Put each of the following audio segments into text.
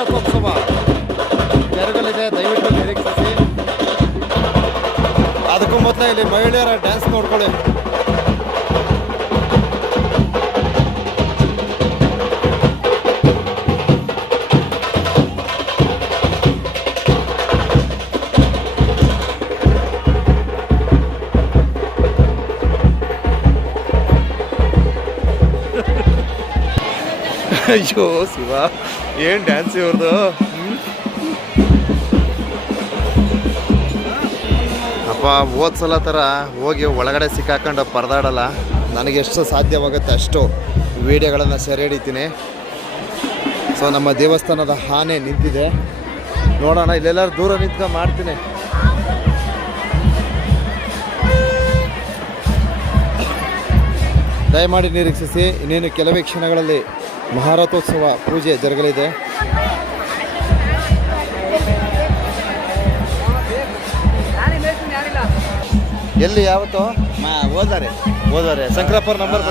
ಮಹಾರಥೋತ್ಸವ ಜರುಗಲಿದೆ, ದಯವಿಟ್ಟು ನಿರೀಕ್ಷಿಸಿ. ಅದಕ್ಕೂ ಮೊದಲೇ ಇಲ್ಲಿ ಮಹಿಳೆಯರ ಡ್ಯಾನ್ಸ್ ನೋಡ್ಕೊಳ್ಳಿ. ಅಯ್ಯೋ ಶಿವ, ಏನು ಡ್ಯಾನ್ಸ್ ಇವ್ರದ್ದು. ಅಪ್ಪ ಓದ್ಸಲ ಥರ ಹೋಗಿ ಒಳಗಡೆ ಸಿಕ್ಕಾಕೊಂಡು ಪರದಾಡಲ್ಲ. ನನಗೆ ಎಷ್ಟು ಸಾಧ್ಯವಾಗುತ್ತೆ ಅಷ್ಟು ವಿಡಿಯೋಗಳನ್ನು ಸೆರೆ ಹಿಡಿತೀನಿ. ಸೊ ನಮ್ಮ ದೇವಸ್ಥಾನದ ಆನೆ ನಿಂತಿದೆ, ನೋಡೋಣ. ಇಲ್ಲೆಲ್ಲರೂ ದೂರ ನಿಂತ್ಕೊಂಡು ಮಾಡ್ತೀನಿ. ದಯಮಾಡಿ ನಿರೀಕ್ಷಿಸಿ. ಇನ್ನೇನು ಕೆಲವೇ ಕ್ಷಣಗಳಲ್ಲಿ ಮಹಾರಥೋತ್ಸವ ಪೂಜೆ ಜರುಗಲಿದೆ. ಎಲ್ಲಿ ಯಾವತ್ತು ಓದಾರೆ ಶಂಕರಪ್ಪರ ನಂಬರ್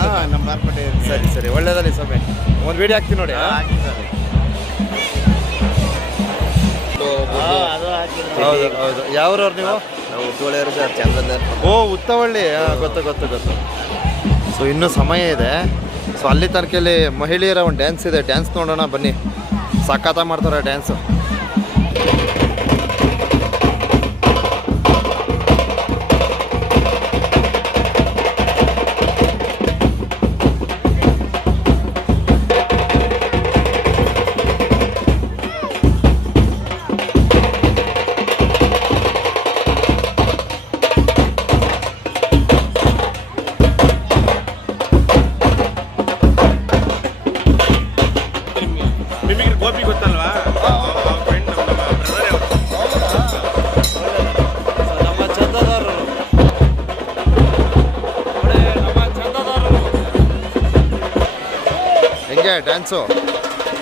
ಸರಿ ಒಳ್ಳೇದಲ್ಲಿ ಸಮಯ ಒಂದು ವಿಡಿಯೋ ಹಾಕ್ತೀನಿ ನೋಡಿ. ಹೌದು ಯಾವ್ರವ್ರು ನೀವು? ಓ ಉತ್ತವಳ್ಳಿ, ಗೊತ್ತು. ಸೊ ಇನ್ನೂ ಸಮಯ ಇದೆ. ಸೊ ಅಲ್ಲಿ ತನಕಲ್ಲಿ ಮಹಿಳೆಯರ ಒಂದು ಡ್ಯಾನ್ಸ್ ಇದೆ, ಡ್ಯಾನ್ಸ್ ನೋಡೋಣ ಬನ್ನಿ. ಸಖತ್ತ ಮಾಡ್ತಾರೆ ಡ್ಯಾನ್ಸು. ಡ್ಯಾನ್ಸು.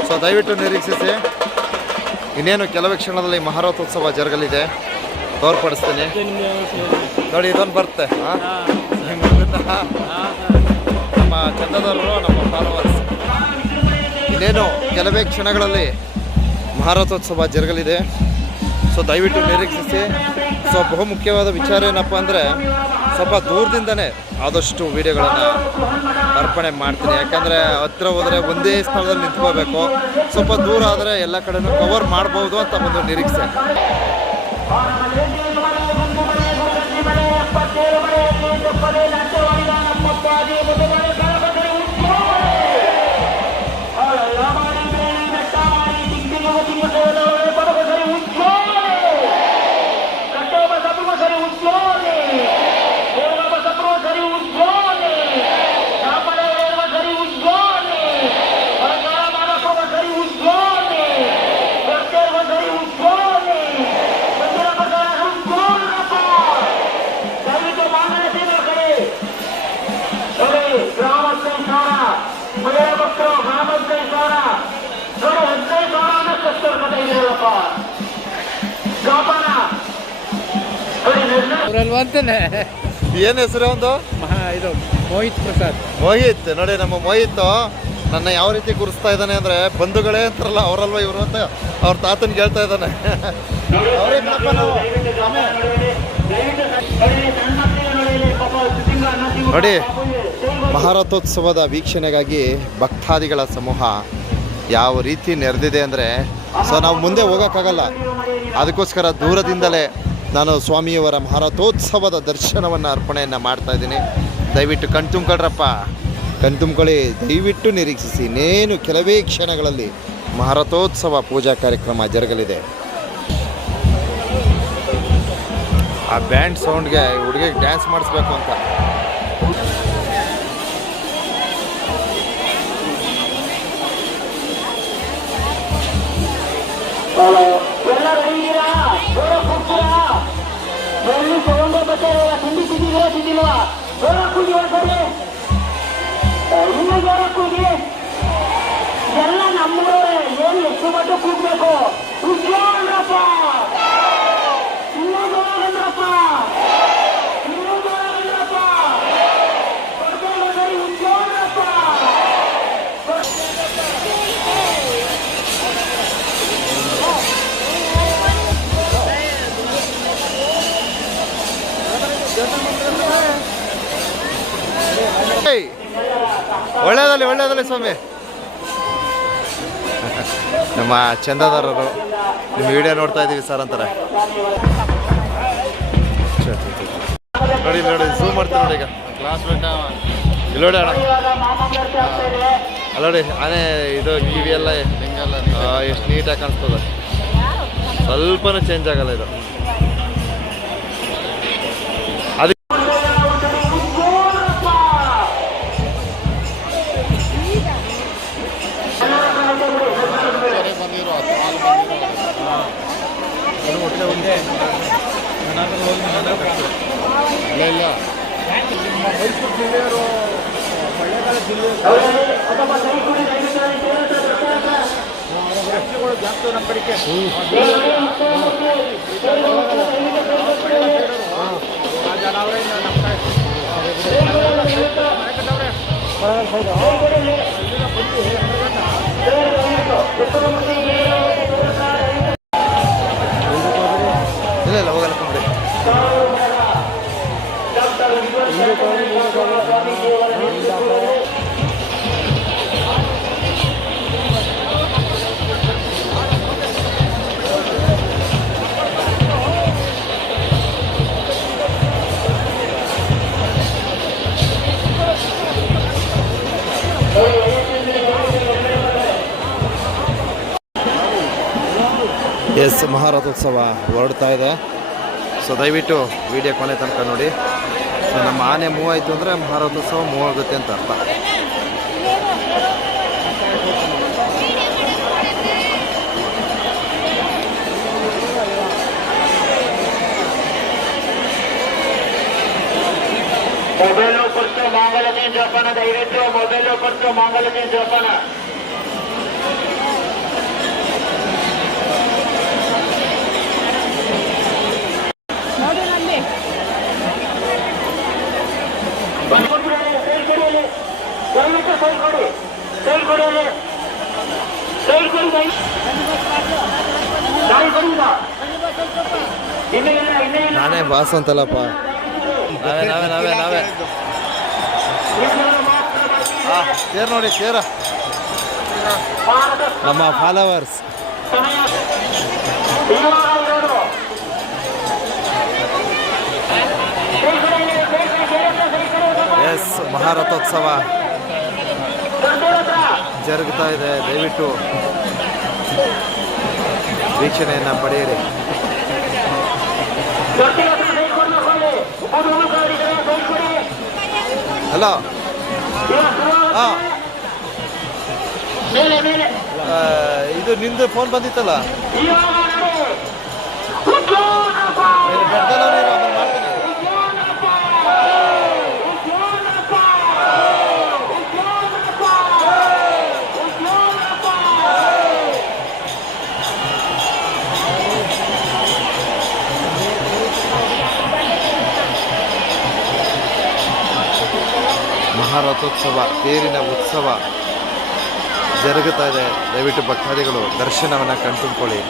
ಸೊ ದಯವಿಟ್ಟು ನಿರೀಕ್ಷಿಸಿ. ಇನ್ನೇನು ಕೆಲವೇ ಕ್ಷಣದಲ್ಲಿ ಮಹಾರಥೋತ್ಸವ ಜರುಗಲಿದೆ, ತೋರ್ಪಡಿಸ್ತೀನಿ ನೋಡಿ. ಇದೊಂದು ಬರುತ್ತೆ ನಮ್ಮ ಚಂದದವರು, ನಮ್ಮ ಫಾಲೋವರ್ಸ್. ಇನ್ನೇನು ಕೆಲವೇ ಕ್ಷಣಗಳಲ್ಲಿ ಮಹಾರಥೋತ್ಸವ ಜರುಗಲಿದೆ. ಸೊ ದಯವಿಟ್ಟು ನಿರೀಕ್ಷಿಸಿ. ಸೊ ಬಹುಮುಖ್ಯವಾದ ವಿಚಾರ ಏನಪ್ಪ ಅಂದರೆ, ಸ್ವಲ್ಪ ದೂರದಿಂದನೇ ಆದಷ್ಟು ವಿಡಿಯೋಗಳನ್ನು ಅರ್ಪಣೆ ಮಾಡ್ತೀನಿ. ಯಾಕಂದರೆ ಹತ್ತಿರ ಹೋದರೆ ಒಂದೇ ಸ್ಥಳದಲ್ಲಿ ನಿಂತ್ಕೋಬೇಕು, ಸ್ವಲ್ಪ ದೂರ ಆದರೆ ಎಲ್ಲ ಕಡೆನೂ ಕವರ್ ಮಾಡ್ಬೋದು ಅಂತ ಒಂದು ನಿರೀಕ್ಷೆ. ಏನು ಹೆಸರು ಒಂದು? ಇದು ಮೋಹಿತ್ ಪ್ರಸಾದ್. ಮೋಹಿತ್ ನೋಡಿ, ನಮ್ಮ ಮೋಹಿತ್ ನನ್ನ ಯಾವ ರೀತಿ ಗುರುಸ್ತಾ ಇದ್ದಾನೆ ಅಂದರೆ, ಬಂಧುಗಳೇ ಅಂತಾರಲ್ಲ ಅವರಲ್ವ ಇವರು ಅಂತ ಅವ್ರ ತಾತನಿಗೆ ಹೇಳ್ತಾ ಇದ್ದಾನೆ. ನೋಡಿ, ಮಹಾರಥೋತ್ಸವದ ವೀಕ್ಷಣೆಗಾಗಿ ಭಕ್ತಾದಿಗಳ ಸಮೂಹ ಯಾವ ರೀತಿ ನೆರೆದಿದೆ ಅಂದರೆ, ಸೊ ನಾವು ಮುಂದೆ ಹೋಗೋಕ್ಕಾಗಲ್ಲ. ಅದಕ್ಕೋಸ್ಕರ ದೂರದಿಂದಲೇ ನಾನು ಸ್ವಾಮಿಯವರ ಮಹಾರಥೋತ್ಸವದ ದರ್ಶನವನ್ನು ಅರ್ಪಣೆಯನ್ನು ಮಾಡ್ತಾಯಿದ್ದೀನಿ. ದಯವಿಟ್ಟು ಕಣ್ತುಂಬ್ಕೊಳ್ರಪ್ಪ, ಕಣ್ತುಂಬ್ಕೊಳ್ಳಿ. ದಯವಿಟ್ಟು ನಿರೀಕ್ಷಿಸಿ. ಇನ್ನೇನು ಕೆಲವೇ ಕ್ಷಣಗಳಲ್ಲಿ ಮಹಾರಥೋತ್ಸವ ಪೂಜಾ ಕಾರ್ಯಕ್ರಮ ಜರುಗಲಿದೆ. ಆ ಬ್ಯಾಂಡ್ ಸೌಂಡ್ಗೆ ಹುಡುಗಿಗೆ ಡ್ಯಾನ್ಸ್ ಮಾಡಿಸ್ಬೇಕು ಅಂತ. ಎಲ್ಲ ನಮ್ಮೂರೇ ಏನು ಎಷ್ಟು ಮಟ್ಟ ಕೂಗ್ಬೇಕು. ಉಜ್ಜೋಳ್ರಪ್ಪ, ಇನ್ನೂ ಜೋರಾಗಂದ್ರಪ್ಪ, ಇನ್ನೂ ಜೋರಾಗಂದ್ರಪ್ಪ, ಕೊಡ್ತೇವೆ ಉಜ್ಜೋಳ್ರಪ್ಪ. ಒಳ್ಳೇದಲ್ಲಿ ಒಳ್ಳೇದಲ್ಲಿ ಸ್ವಾಮಿ. ನಮ್ಮ ಚಂದದಾರರು ನಿಮ್ಮ ವಿಡಿಯೋ ನೋಡ್ತಾ ಇದ್ದೀವಿ ಸರ್ ಅಂತಾರೆ. ನೋಡಿ ನೋಡಿ ಝೂಮ್ ಮಾಡ್ತೀನಿ ನೋಡಿ. ಈಗ ಕ್ಲಾಸ್ ಇಲ್ಲಿ ನೋಡಿ ಅಣ್ಣ, ಅಲ್ಲ ನೋಡಿ ಆನೆ ಇದು ಕಿವಿ ಎಲ್ಲ ಎಷ್ಟು ನೀಟಾಗಿ ಕಾಣಿಸ್ತದೆ. ಸ್ವಲ್ಪನೂ ಚೇಂಜ್ ಆಗಲ್ಲ ಇದು. ಇಲ್ಲ ಇಲ್ಲ ಹೋಗಲ್ಲ ಕಂಬಿಡಿ. ಎಸ್, ಮಹಾರಥೋತ್ಸವ ಹೊರಡ್ತಾ ಇದೆ. ಸೊ ದಯವಿಟ್ಟು ವಿಡಿಯೋ ಕೊನೆ ತನಕ ನೋಡಿ. ಸೊ ನಮ್ಮ ಆನೆ ಮೂವ್ ಆಯಿತು ಅಂದರೆ ಮಹಾರಥೋತ್ಸವ ಮೂವ್ ಆಗುತ್ತೆ ಅಂತ ಅರ್ಥ. ಮೊಬೈಲು ಕೊಟ್ಟು ಮಾಂಗಲ್ಯ ಜೋಪಾನ, ದಯವಿಟ್ಟು ಮೊಬೈಲು ಕೊಟ್ಟು ಮಾಂಗಲ್ಯ ಜೋಪಾನ. ನಾನೇ ಬಾಸ್ ಅಂತಲ್ಲಪ್ಪ. ನಾವೇ ನಾವೇ ನಾವೇ ನಾವೇ ಸೇರ್ ನೋಡಿ, ಸೇರ ನಮ್ಮ ಫಾಲೋವರ್ಸ್. ಎಸ್, ಮಹಾರಥೋತ್ಸವ ಜರುಗ್ತಾ ಇದೆ. ದಯವಿಟ್ಟು ವೀಕ್ಷಣೆಯನ್ನು ಪಡೆಯಿರಿ. ಹಲೋ, ಹಾಂ, ಇದು ನಿಂದು ಫೋನ್ ಬಂದಿತ್ತಲ್ಲ, ಮಾಡ್ತೀನಿ. ಮಹಾರಥೋತ್ಸವ ತೇರಿನ ಉತ್ಸವ ಜರುಗುತ್ತಾ ಇದೆ. ದಯವಿಟ್ಟು ಭಕ್ತಾದಿಗಳು ದರ್ಶನವನ್ನು ಕಣ್ತುಂಬಿಕೊಳ್ಳಿ.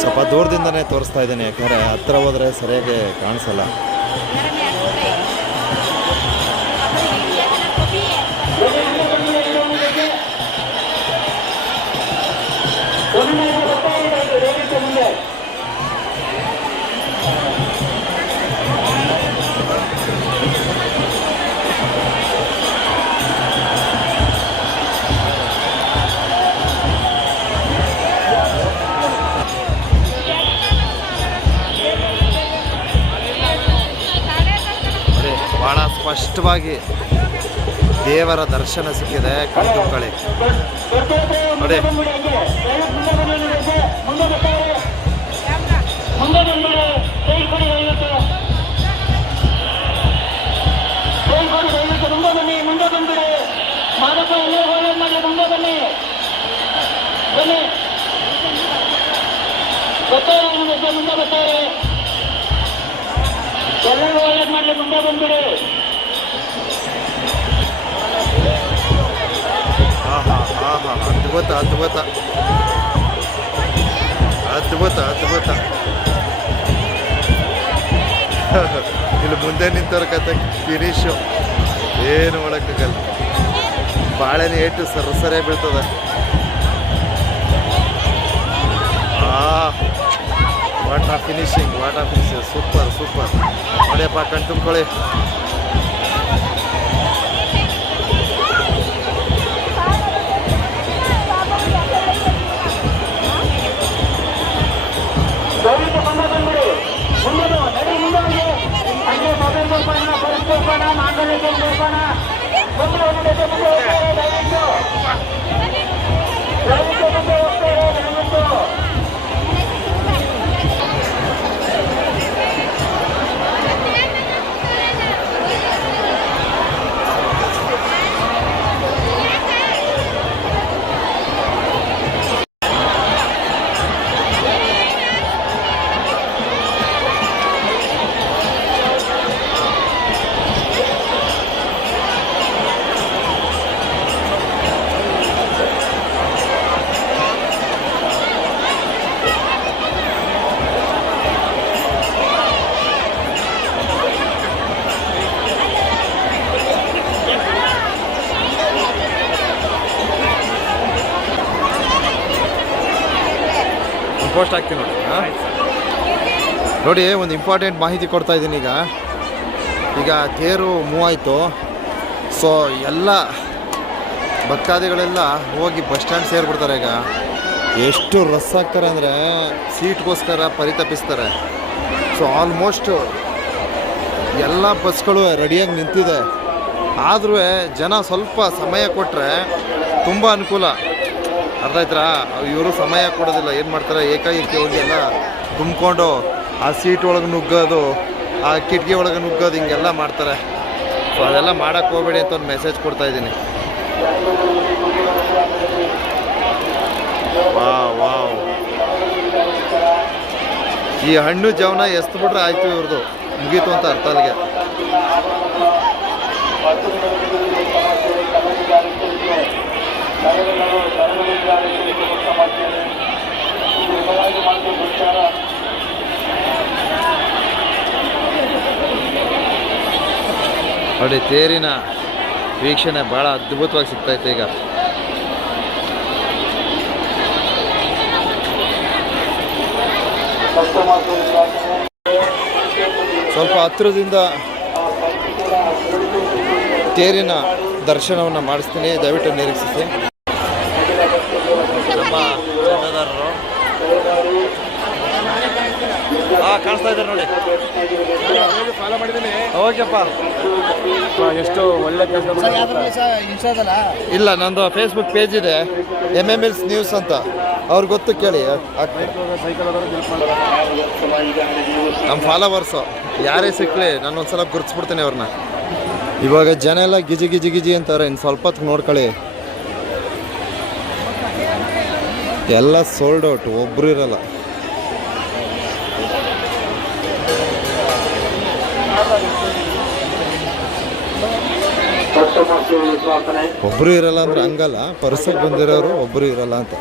ಸ್ವಲ್ಪ ದೂರದಿಂದನೇ ತೋರಿಸ್ತಾ ಇದ್ದೀನಿ, ಯಾಕಂದರೆ ಹತ್ರ ಹೋದರೆ ಸರಿಯಾಗಿ ಕಾಣಿಸಲ್ಲ. ಸ್ಪಷ್ಟವಾಗಿ ದೇವರ ದರ್ಶನ ಸಿಕ್ಕಿದೆ. ಕಣ್ತುಂಬಳಿ ನೋಡಿ. ಎಲ್ಲರೂ ಒಳ್ಳೇದು ಮಾಡಲಿ, ಮುಂದೆ ಬಂದ್ಬಿಡಿ. ಅದ್ಭುತ ಅದ್ಭುತ ಅದ್ಭುತ ಅದ್ಭುತ. ಇಲ್ಲಿ ಮುಂದೆ ನಿಂತವ್ರ ಕತೆ ಫಿನಿಶು ಏನು ಮಾಡೋಕ್ಕಾಗಲ್ಲ. ಬಾಳೆನೇ ಏಟು ಸರಸರೇ ಬೀಳ್ತದೆ. ವಾಟ್ ಆ ಫಿನಿಶಿಂಗ್, ವಾಟ್ ಆ ಫಿನಿಶಿಂಗ್, ಸೂಪರ್ ಸೂಪರ್. ನೋಡಿಯಪ್ಪ, ಕಣ್ ತುಂಬ್ಕೊಳ್ಳಿ. ದಯವಿಟ್ಟು ಮುಂದೆ ಬಂದ್ಬಿಡಿ. ಮುಂದೆ ನಡಿ, ಮುಂದೆ ಹೋಗಿ. ಹಂಗೆ ಮೊಬೈಲ್ ಹೋಗೋಣ, ಪರ್ಸ್ ಹೋಗೋಣ, ಮಾಂಗಲ್ಯಕ್ಕೆ ಹೋಗೋಣ. ಮುಂದೆ ಹೋಗ್ಬೇಕು, ಮುಂದೆ ಹೋಗ್ತಾರೆ. ದಯವಿಟ್ಟು ದಯವಿಟ್ಟು ಮುಂದೆ ಹೋಗ್ತಾರೆ. ದಯವಿಟ್ಟು ಪೋಸ್ಟ್ ಹಾಕ್ತೀನಿ ನೋಡಿ. ನೋಡಿ, ಒಂದು ಇಂಪಾರ್ಟೆಂಟ್ ಮಾಹಿತಿ ಕೊಡ್ತಾ ಇದ್ದೀನಿ. ಈಗ ತೇರು ಮೂವ್ ಆಯಿತು. ಸೊ ಎಲ್ಲ ಭಕ್ತಾದಿಗಳೆಲ್ಲ ಹೋಗಿ ಬಸ್ ಸ್ಟ್ಯಾಂಡ್ ಸೇರಿಬಿಡ್ತಾರೆ. ಈಗ ಎಷ್ಟು ರಸ್ ಆಗ್ತಾರೆ ಅಂದರೆ ಸೀಟ್ಗೋಸ್ಕರ ಪರಿತಪಿಸ್ತಾರೆ. ಸೊ ಆಲ್ಮೋಸ್ಟ್ ಎಲ್ಲ ಬಸ್ಗಳು ರೆಡಿಯಾಗಿ ನಿಂತಿದೆ. ಆದರೂ ಜನ ಸ್ವಲ್ಪ ಸಮಯ ಕೊಟ್ಟರೆ ತುಂಬ ಅನುಕೂಲ. ಅರ್ಥ ಆಯ್ತಾ? ಇವರು ಸಮಯ ಕೊಡೋದಿಲ್ಲ. ಏನು ಮಾಡ್ತಾರೆ, ಏಕಾಏಕಿ ಹೋಗಿ ಎಲ್ಲ ತುಂಬಿಕೊಂಡು ಆ ಸೀಟ್ ಒಳಗೆ ನುಗ್ಗೋದು, ಆ ಕಿಟಕಿ ಒಳಗೆ ನುಗ್ಗೋದು, ಹಿಂಗೆಲ್ಲ ಮಾಡ್ತಾರೆ. ಸೊ ಅದೆಲ್ಲ ಮಾಡೋಕ್ಕೆ ಹೋಗಬೇಡಿ ಅಂತ ಒಂದು ಮೆಸೇಜ್ ಕೊಡ್ತಾ ಇದ್ದೀನಿ. ವಾವ್, ಈ ಹಣ್ಣು ಜವನ ಎಸ್ತು ಬಿಟ್ರೆ ಆಯಿತು, ಇವ್ರದ್ದು ಮುಗೀತು ಅಂತ ಅರ್ಥ ಅಲ್ಲಿಗೆ. ನೋಡಿ, ತೇರಿನ ವೀಕ್ಷಣೆ ಭಾಳ ಅದ್ಭುತವಾಗಿ ಸಿಗ್ತೈತೆ. ಈಗ ಸ್ವಲ್ಪ ಹತ್ತಿರದಿಂದ ತೇರಿನ ದರ್ಶನವನ್ನು ಮಾಡಿಸ್ತೀನಿ. ದಯವಿಟ್ಟು ನಿರೀಕ್ಷಿಸಿ. ನಮ್ಮ ಚಂದಾದಾರರು ಕಾಣಿಸ್ತಾ ಇದ್ದಾರೆ ನೋಡಿ. ಫಾಲೋ ಮಾಡಿದ್ದೀನಿ. ಓಕೆಪ್ಪ, ಎಷ್ಟು ಒಳ್ಳೆ ಕೆಲಸ. ಇಲ್ಲ, ನಂದು ಫೇಸ್ಬುಕ್ ಪೇಜ್ ಇದೆ, MMLs ನ್ಯೂಸ್ ಅಂತ. ಅವ್ರಿಗೆ ಗೊತ್ತು, ಕೇಳಿ ಆಗ್ತಾರೆ. ನಮ್ಮ ಫಾಲೋವರ್ಸು ಯಾರೇ ಸಿಕ್ಕಲಿ ನಾನು ಒಂದ್ಸಲ ಗುರ್ತಿಸ್ಬಿಡ್ತೀನಿ ಅವ್ರನ್ನ. ಇವಾಗ ಜನ ಎಲ್ಲ ಗಿಜಿ ಗಿಜಿ ಗಿಜಿ ಅಂತಾರೆ. ಇನ್ನು ಸ್ವಲ್ಪ ಹೊತ್ತು ನೋಡ್ಕೊಳ್ಳಿ, ಎಲ್ಲ ಸೋಲ್ಡ್ ಔಟ್, ಒಬ್ಬರು ಇರಲ್ಲ. ಒಬ್ಬರು ಇರಲ್ಲ ಅಂದ್ರೆ ಹಂಗಲ್ಲ, ಪರ್ಸಕ್ಕೆ ಬಂದಿರೋರು ಒಬ್ಬರು ಇರಲ್ಲ ಅಂತ.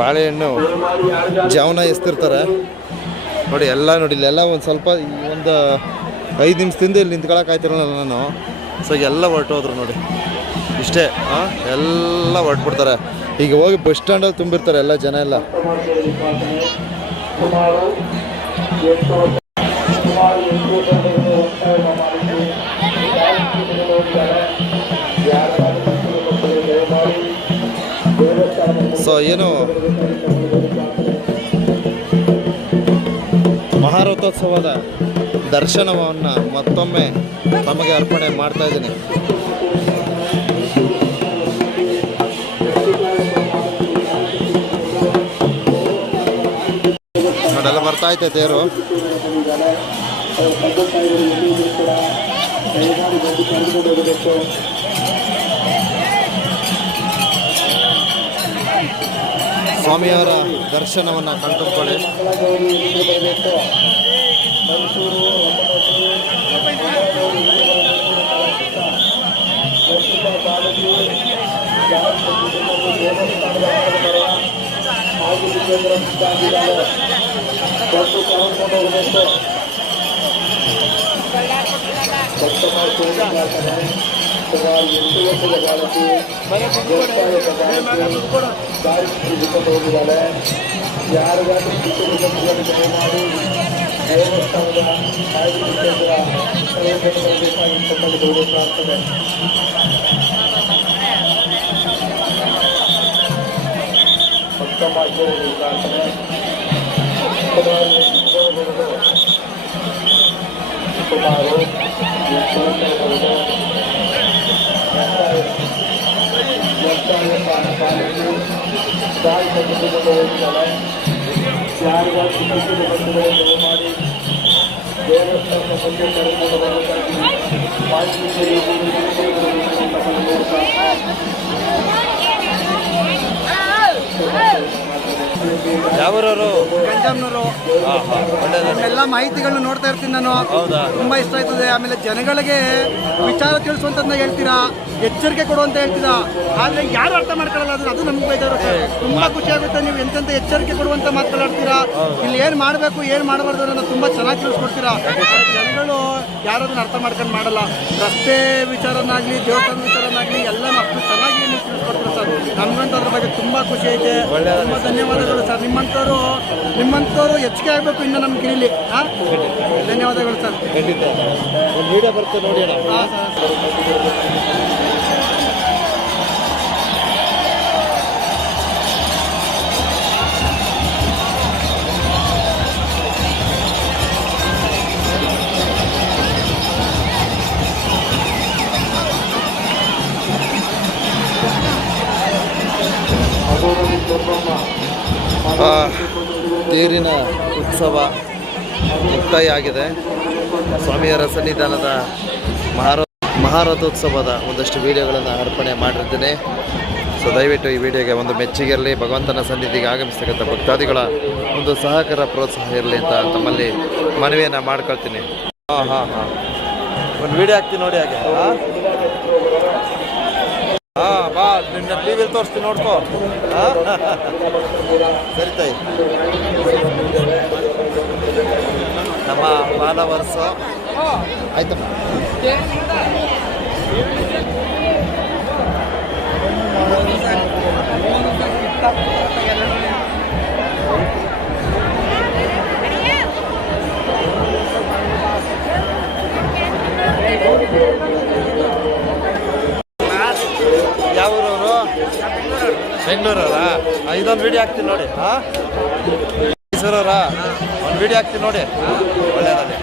ಬಾಳೆಹಣ್ಣು ಜಾವನ ಎಸ್ತಿರ್ತಾರೆ ನೋಡಿ. ಎಲ್ಲ ನೋಡಿ, ಇಲ್ಲೆಲ್ಲ ಒಂದು ಸ್ವಲ್ಪ ಒಂದು 5 ನಿಮಿಷದಿಂದ ಇಲ್ಲಿ ನಿಂತ್ಕೊಳಕ್ಕೆ ಆಯ್ತಿರಲ್ಲ ನಾನು. ಸೊ ಎಲ್ಲ ಹೊರಟೋದ್ರು ನೋಡಿ. ಇಷ್ಟೇ, ಎಲ್ಲ ಹೊರಟ್ಬಿಡ್ತಾರೆ. ಈಗ ಹೋಗಿ ಬಸ್ ಸ್ಟ್ಯಾಂಡಲ್ಲಿ ತುಂಬಿರ್ತಾರೆ ಎಲ್ಲ ಜನ ಎಲ್ಲ. ಸೊ ಏನು ಮಹಾರಥೋತ್ಸವದ ದರ್ಶನವನ್ನು ಮತ್ತೊಮ್ಮೆ ತಮಗೆ ಅರ್ಪಣೆ ಮಾಡ್ತಾ ಇದ್ದೀನಿ. ನೋಡೆಲ್ಲ ಬರ್ತಾ ಐತೆ ತೇರು. ಸ್ವಾಮಿಯವರ ದರ್ಶನವನ್ನು ಕಣ್ತುಕೊಳ್ಳಿ. ಹೋಗಿದ್ದಾರೆ. ಯಾರಿಗಾದ್ರೂ ಮಾಡಿ ದೇವಸ್ಥಾನದ ಪ್ರಾರ್ಥನೆ. ಭಕ್ತ ಮಾಡ್ಬೋದು ಪ್ರಾರ್ಥನೆ. ಸುಮಾರು ಹೋಗಿದ್ದಾರೆ. ಯಾರಿಗಾದ್ರೂ ಬಂಧುಗಳು ಮಾಡಿ ದೇವಸ್ಥಾನದ ಬಗ್ಗೆ ಕರೆದುಕೊಂಡು ಬರಬೇಕಾಗಿ ಯಾವೂರವರು? ಗಂಜಾಮ್ನೂರು. ಎಲ್ಲ ಮಾಹಿತಿಗಳನ್ನ ನೋಡ್ತಾ ಇರ್ತೀನಿ ನಾನು. ಹೌದಾ? ತುಂಬಾ ಇಷ್ಟ ಆಯ್ತದೆ. ಆಮೇಲೆ ಜನಗಳಿಗೆ ವಿಚಾರ ತಿಳಿಸುವಂತ ಹೇಳ್ತೀರಾ, ಎಚ್ಚರಿಕೆ ಕೊಡುವಂತ ಹೇಳ್ತೀರಾ, ಆದ್ರೆ ಯಾರು ಅರ್ಥ ಮಾಡ್ಕೊಳ್ಳಲ್ಲ. ಅದು ನಮ್ಗೆ ಬೇಜಾರು. ತುಂಬಾ ಖುಷಿ ಆಗುತ್ತೆ. ನೀವು ಎಂತೆಂತ ಎಚ್ಚರಿಕೆ ಕೊಡುವಂತ ಮಾತುಗಳಾಡ್ತೀರಾ, ಇಲ್ಲಿ ಏನ್ ಮಾಡ್ಬೇಕು ಏನ್ ಮಾಡಬಾರ್ದು ಅನ್ನೋದನ್ನ ತುಂಬಾ ಚೆನ್ನಾಗಿ ತಿಳಿಸ್ಕೊಡ್ತೀರಾ. ಜನಗಳು ಯಾರು ಅದನ್ನ ಅರ್ಥ ಮಾಡ್ಕೊಂಡು ಮಾಡಲ್ಲ. ರಸ್ತೆ ವಿಚಾರನಾಗ್ಲಿ ದೇವಸ್ಥಾನ ವಿಚಾರನಾಗ್ಲಿ ಎಲ್ಲನೂ ಅಷ್ಟು ಚೆನ್ನಾಗಿ ನೀವು ತಿಳಿಸ್ಕೊಡ್ತೀರಾ ಸರ್. ನಮ್ಗಂತೂ ಅದ್ರ ಬಗ್ಗೆ ತುಂಬಾ ಖುಷಿ ಐತೆ. ತುಂಬಾ ಧನ್ಯವಾದಗಳು ಸರ್. ನಿಮ್ಮಂಥವ್ರು ಹೆಚ್ಚಿಗೆ ಆಗಬೇಕು ಇನ್ನು ನಮ್ಮ ಗಿರಿಲಿ. ಧನ್ಯವಾದಗಳು ಸರ್. ಖಂಡಿತ ಒಂದು ವಿಡಿಯೋ ಬರುತ್ತೆ ನೋಡಿ ಅಣ್ಣ. ಹಾಂ ಸರ್. ತೇರಿನ ಉತ್ಸವ ಮುಕ್ತಾಯ ಆಗಿದೆ. ಸ್ವಾಮಿಯವರ ಸನ್ನಿಧಾನದ ಮಹಾರಥೋತ್ಸವದ ಒಂದಷ್ಟು ವಿಡಿಯೋಗಳನ್ನು ಅರ್ಪಣೆ ಮಾಡಿರ್ತೀನಿ. ಸೊ ದಯವಿಟ್ಟು ಈ ವಿಡಿಯೋಗೆ ಒಂದು ಮೆಚ್ಚುಗೆ ಇರಲಿ. ಭಗವಂತನ ಸನ್ನಿಧಿಗೆ ಆಗಮಿಸ್ತಕ್ಕಂಥ ಭಕ್ತಾದಿಗಳ ಒಂದು ಸಹಕಾರ ಪ್ರೋತ್ಸಾಹ ಇರಲಿ ಅಂತ ತಮ್ಮಲ್ಲಿ ಮನವಿಯನ್ನು ಮಾಡ್ಕೊಳ್ತೀನಿ. ಹಾಂ ಒಂದು ವಿಡಿಯೋ ಹಾಕ್ತೀನಿ ನೋಡಿ. ಹಾಗೆ ಬಾ, ನಿನ್ನ ಟಿ ವಿಲಿ ತೋರಿಸ್ತೀನಿ ನೋಡ್ಕೋ. ಸರಿ ತಾಯಿ. ನಮ್ಮ ಫಾಲೋವರ್ಸು ಆಯ್ತಮ್ಮ. ಯಾವೂರವರು? ಬೆಂಗಳೂರವರಾ? ಇದೊಂದು ವಿಡಿಯೋ ಹಾಕ್ತೀನಿ ನೋಡಿ. ಮೈಸೂರವರಾ? ಒಂದು ವಿಡಿಯೋ ಹಾಕ್ತೀನಿ ನೋಡಿ. ಒಳ್ಳೆಯದಲ್ಲಿ.